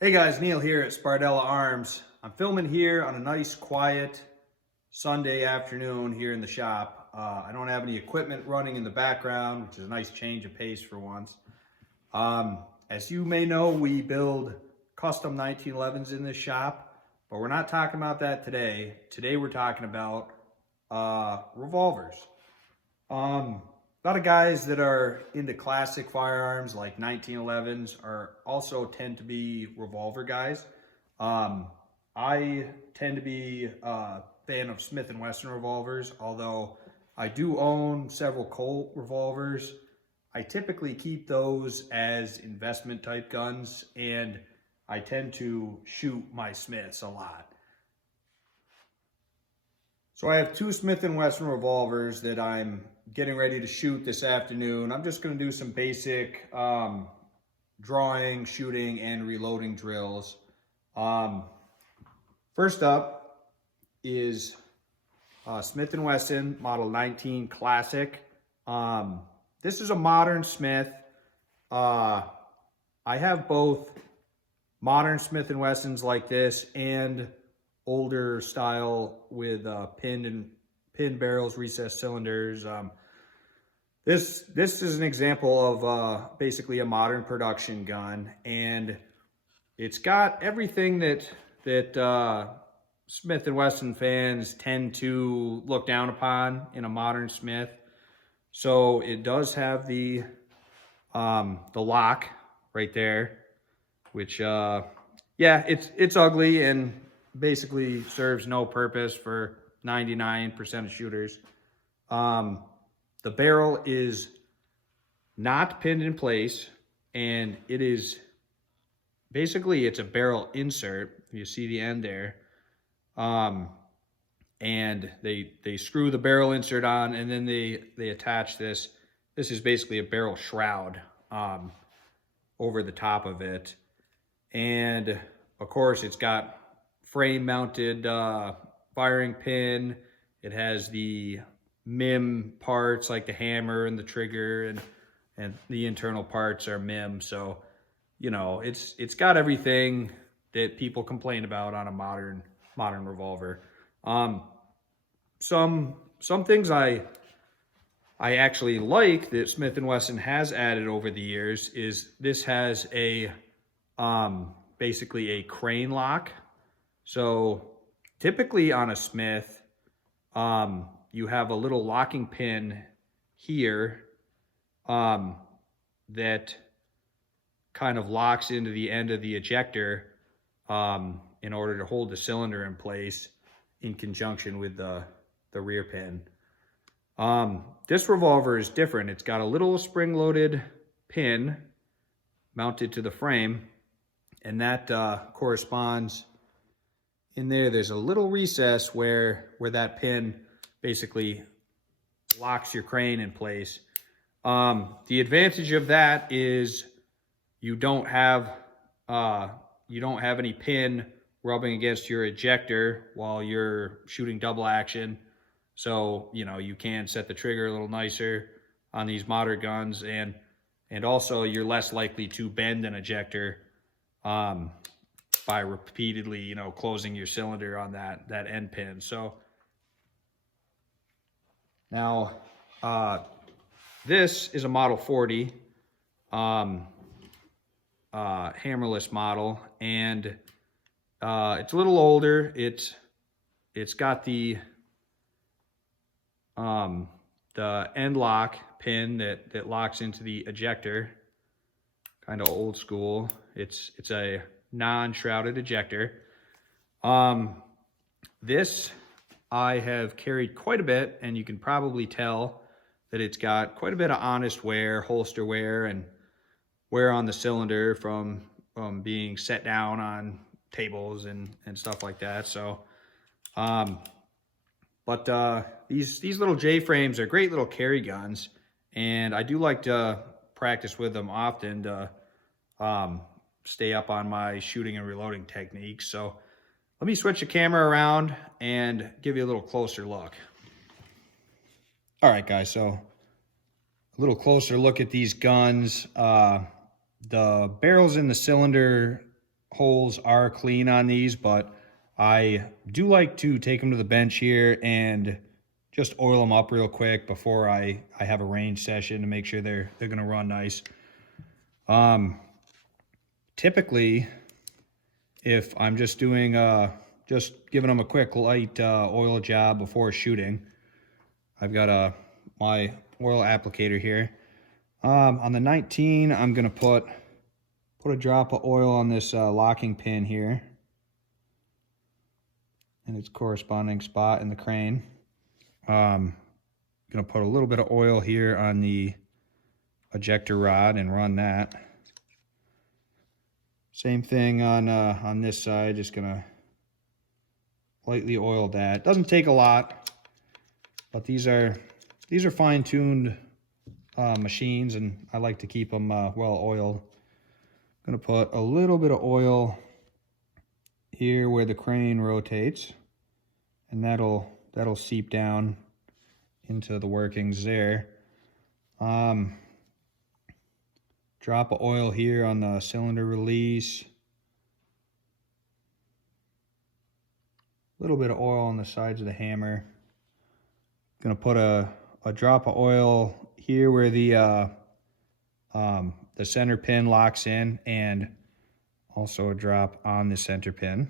Hey guys, Neil here at Sbardella Arms. I'm filming here on a nice quiet Sunday afternoon here in the shop. I don't have any equipment running in the background, which is a nice change of pace for once. As you may know, we build custom 1911s in this shop, but we're not talking about that today. Today we're talking about revolvers. A lot of guys that are into classic firearms like 1911s are also tend to be revolver guys. I tend to be a fan of Smith & Wesson revolvers, although I do own several Colt revolvers. I typically keep those as investment type guns, and I tend to shoot my Smiths a lot. So I have two Smith & Wesson revolvers that I'm getting ready to shoot this afternoon. I'm just going to do some basic drawing, shooting, and reloading drills. First up is Smith & Wesson Model 19 Classic. This is a modern Smith. I have both modern Smith & Wessons like this and older style with pin barrels, recessed cylinders. This is an example of basically a modern production gun, and it's got everything that Smith & Wesson fans tend to look down upon in a modern Smith. So it does have the lock right there, which yeah, it's ugly and basically serves no purpose for 99% of shooters. The barrel is not pinned in place, and it is basically, it's a barrel insert. You see the end there. And they screw the barrel insert on, and then they attach this. This is basically a barrel shroud over the top of it. And of course, it's got frame mounted firing pin. It has the MIM parts like the hammer and the trigger, and the internal parts are MIM. So, you know, it's got everything that people complain about on a modern revolver. Some things I actually like that Smith & Wesson has added over the years is this has a basically a crane lock. So typically on a Smith, you have a little locking pin here that kind of locks into the end of the ejector in order to hold the cylinder in place in conjunction with the rear pin. This revolver is different. It's got a little spring-loaded pin mounted to the frame, and that corresponds in there. There's a little recess where that pin basically locks your crane in place. The advantage of that is you don't have any pin rubbing against your ejector while you're shooting double action. So, you know, you can set the trigger a little nicer on these modern guns, and also you're less likely to bend an ejector by repeatedly, you know, closing your cylinder on that end pin. So now this is a Model 40 hammerless model, and it's a little older. It's got the end lock pin that locks into the ejector, kind of old school. It's a non-shrouded ejector. This I have carried quite a bit, and you can probably tell that it's got quite a bit of honest wear, holster wear, and wear on the cylinder from being set down on tables and stuff like that. So, these little J-frames are great little carry guns, and I do like to practice with them often to stay up on my shooting and reloading techniques. So let me switch the camera around and give you a little closer look. All right, guys, so a little closer look at these guns. The barrels in the cylinder holes are clean on these, but I do like to take them to the bench here and just oil them up real quick before I have a range session to make sure they're gonna run nice. Typically, if I'm just doing just giving them a quick light oil job before shooting, I've got my oil applicator here. On the 19, I'm gonna put a drop of oil on this locking pin here and its corresponding spot in the crane. Gonna put a little bit of oil here on the ejector rod and run that. Same thing on this side, just gonna lightly oil that. Doesn't take a lot, but these are fine-tuned machines, and I like to keep them well oiled. I'm gonna put a little bit of oil here where the crane rotates, and that'll seep down into the workings there. Drop of oil here on the cylinder release. A little bit of oil on the sides of the hammer. Gonna put a drop of oil here where the center pin locks in, and also a drop on the center pin.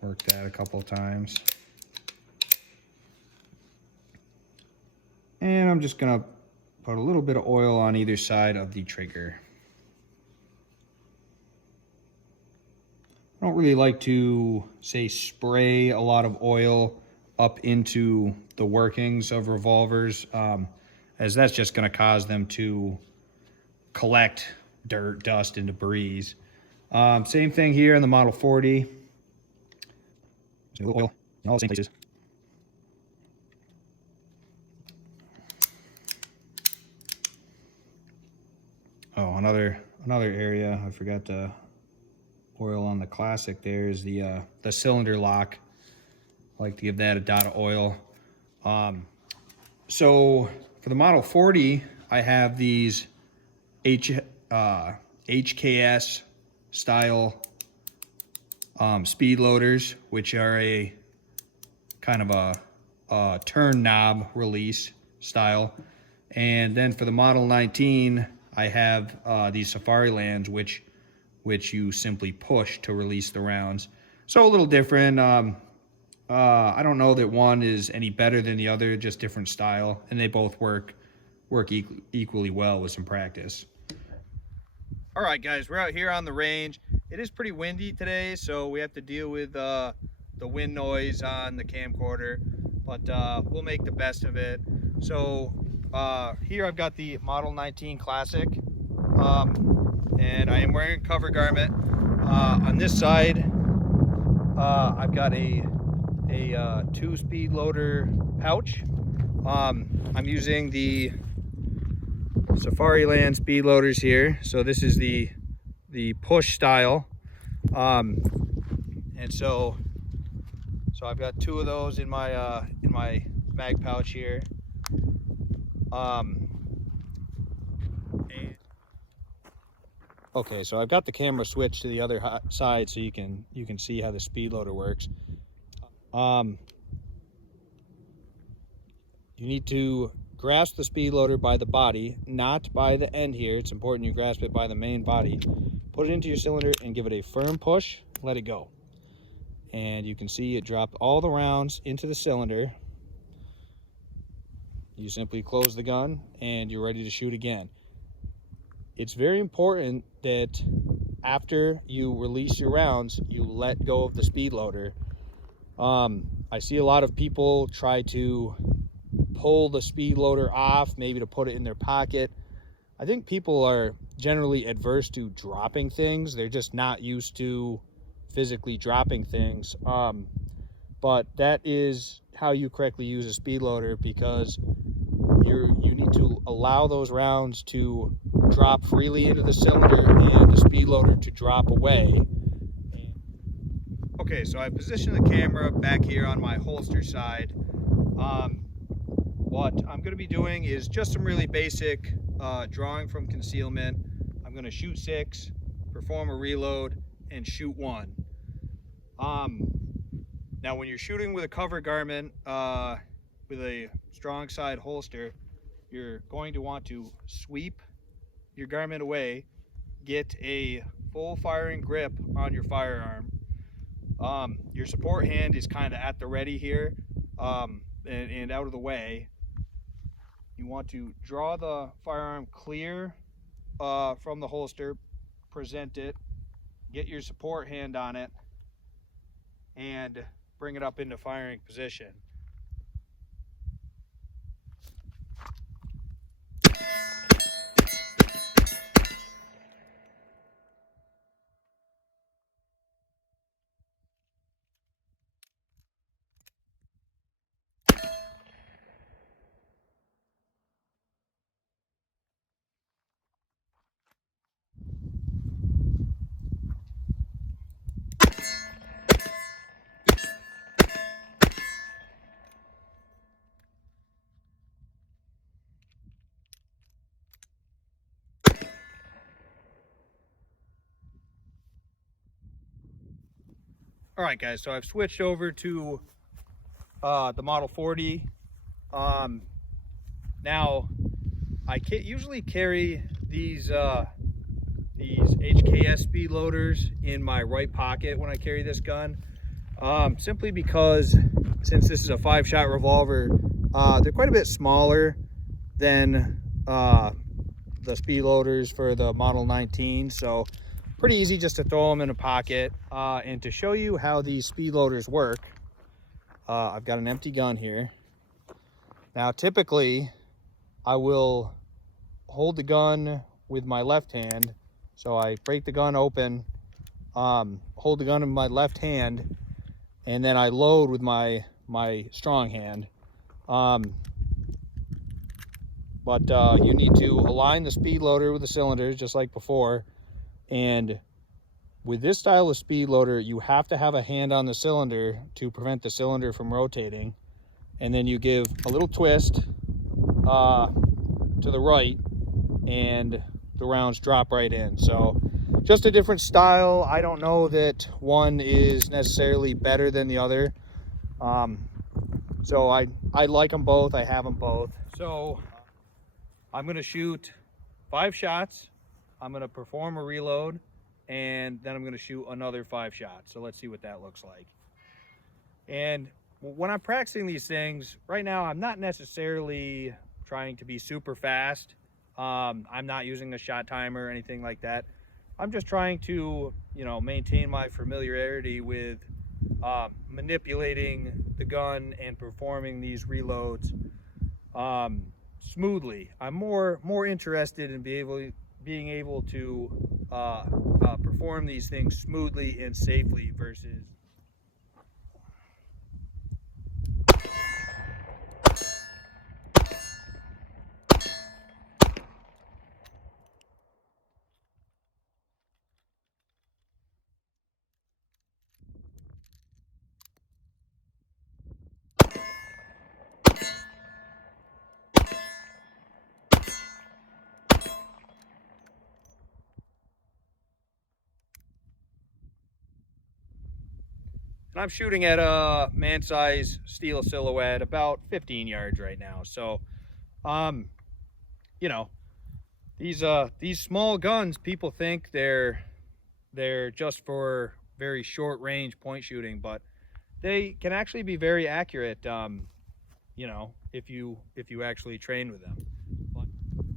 Work that a couple of times. And I'm just gonna put a little bit of oil on either side of the trigger. I don't really like to, say, spray a lot of oil up into the workings of revolvers, as that's just going to cause them to collect dirt, dust, and debris. Same thing here in the Model 40. A little oil in all the same places. Oh, another area I forgot to oil on the Classic there is the cylinder lock. I like to give that a dot of oil. So for the Model 40, I have these HKS style speed loaders, which are a kind of a turn knob release style. And then for the Model 19, I have these Safari Lands, which you simply push to release the rounds. So a little different. I don't know that one is any better than the other, just different style, and they both work equally well with some practice. All right, guys, we're out here on the range. It is pretty windy today, so we have to deal with the wind noise on the camcorder, but we'll make the best of it. So here I've got the Model 19 Classic, and I am wearing a cover garment. On this side, I've got a 2-speed loader pouch. I'm using the Safari Land speed loaders here. So this is the push style, and so I've got 2 of those in my mag pouch here. Okay, so I've got the camera switched to the other side so you can see how the speed loader works. You need to grasp the speed loader by the body, not by the end here. It's important you grasp it by the main body. Put it into your cylinder and give it a firm push. Let it go. And you can see it dropped all the rounds into the cylinder. You simply close the gun and you're ready to shoot again. It's very important that after you release your rounds, you let go of the speed loader. I see a lot of people try to pull the speed loader off, maybe to put it in their pocket. I think people are generally adverse to dropping things. They're just not used to physically dropping things. But that is how you correctly use a speed loader, because you need to allow those rounds to drop freely into the cylinder and the speed loader to drop away. Okay, so I positioned the camera back here on my holster side. What I'm going to be doing is just some really basic drawing from concealment. I'm going to shoot 6, perform a reload, and shoot 1. Now when you're shooting with a cover garment with a strong side holster, you're going to want to sweep your garment away, get a full firing grip on your firearm. Your support hand is kind of at the ready here and out of the way. You want to draw the firearm clear from the holster, present it, get your support hand on it, and bring it up into firing position. All right, guys, so I've switched over to the Model 40. Now, I usually carry these HKS speed loaders in my right pocket when I carry this gun, simply because since this is a 5-shot revolver, they're quite a bit smaller than the speed loaders for the Model 19, so pretty easy just to throw them in a pocket. And to show you how these speed loaders work, I've got an empty gun here. Now typically I will hold the gun with my left hand, so I break the gun open, hold the gun in my left hand, and then I load with my strong hand. But you need to align the speed loader with the cylinders just like before. And with this style of speed loader, you have to have a hand on the cylinder to prevent the cylinder from rotating. And then you give a little twist to the right and the rounds drop right in. So just a different style. I don't know that one is necessarily better than the other. So I like them both. I have them both. So I'm going to shoot 5 shots. I'm going to perform a reload, and then I'm going to shoot another 5 shots. So let's see what that looks like. And when I'm practicing these things, right now I'm not necessarily trying to be super fast. I'm not using a shot timer or anything like that. I'm just trying to, maintain my familiarity with manipulating the gun and performing these reloads smoothly. I'm more interested in being able to perform these things smoothly and safely versus and I'm shooting at a man-size steel silhouette, about 15 yards right now. So, these small guns, people think they're just for very short range point shooting, but they can actually be very accurate, if you actually train with them.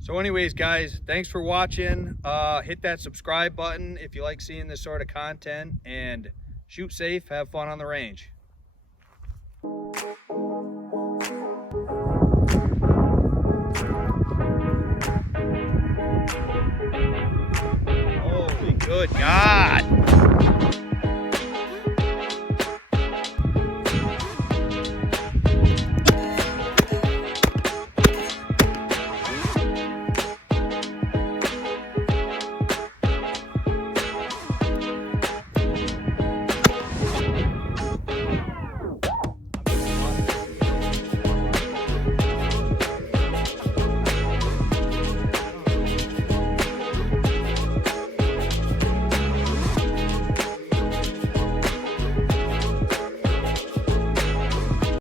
So anyways, guys, thanks for watching. Hit that subscribe button if you like seeing this sort of content, and shoot safe, have fun on the range. Holy good God.